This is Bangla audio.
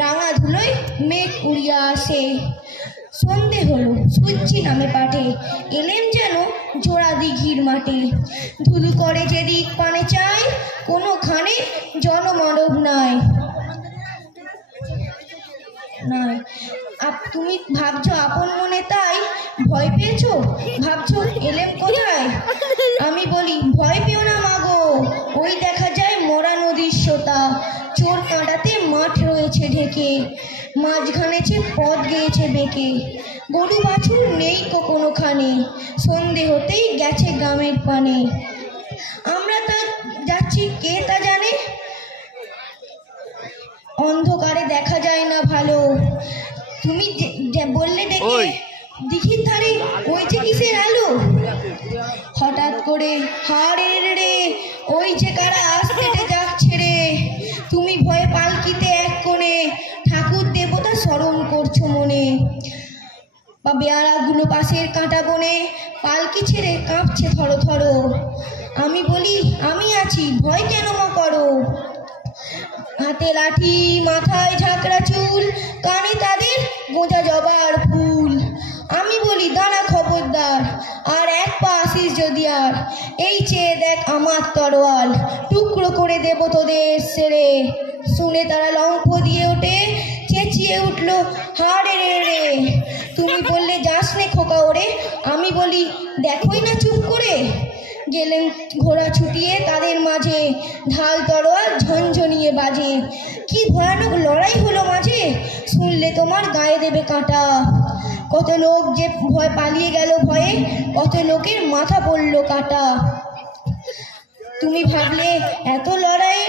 রাঙা ধুলোয় মেঘ উড়িয়া আসে। সন্ধে হলো, সূর্যি নামে পাঠে, এলেন যেন জোড়া দিঘির মাঠে। ধুধু করে যেদিক পানে চাই, কোনোখানে জনমানব নাই। তুমি ভাবছো আপন মনে তাই ভয় পেয়েছো, ভাবছো এলেম কোথায়? আমি বলি ভয় পেও না মাগো, ওই দেখা যায় মরা নদীর সোতা। চোর কাঁটাতে মাঠ রয়েছে ঢেকে, মাঝখানেছে পথ গিয়েছে বেঁকে। গরু বাছুর নেই কোনোখানে, সন্ধে হতেই গেছে গ্রামের পানে। আমরা তা যাচ্ছি কে তা জানে, অন্ধকারে দেখা যায় না ভালো। তুমি বললে দেখে দিঘির ধারে ওই যে কিসের আলো। হঠাৎ করে হাড়ে রে, ওই যে কারা আসতে যাচ্ছে রে। তুমি ভয়ে পালকিতে এক কোণে, ঠাকুর দেবতা স্মরণ করছো মনে। বা বেয়ারাগুলো পাশের কাঁটা বনে, পালকি ছেড়ে কাঁপছে থরো থরো। আমি বলি আমি আছি, ভয় কেন মা করো। হাতে লাঠি, মাথায় ঝাঁকড়া চুল, কানে তাদের গোঁজা জবার ফুল। আমি বলি দাঁড়া খবরদার, আর এক পা আসিস যদি আর। এই চেয়ে দেখ আমার তরোয়াল, টুকরো করে দেব তোদের সেরে। শুনে তারা লম্ফ দিয়ে ওঠে, চেঁচিয়ে উঠলো হাড়ে রে রে। তুমি বললে যাস নে খোকা ওরে, আমি বলি দেখোই না চুপ করে। গেলেন ঘোড়া ছুটিয়ে তাদের মাঝে, ঢাল তরোয়াল ঝনঝনিয়ে বাজে। কি ভয়ানক লড়াই হলো মাঝে, শুনলে তোমার গায়ে দেবে কাঁটা। কত লোক যে ভয় পালিয়ে গেল ভয়ে, কত লোকের মাথা পড়লো কাটা। তুমি ভাবলে এত লড়াইয়ে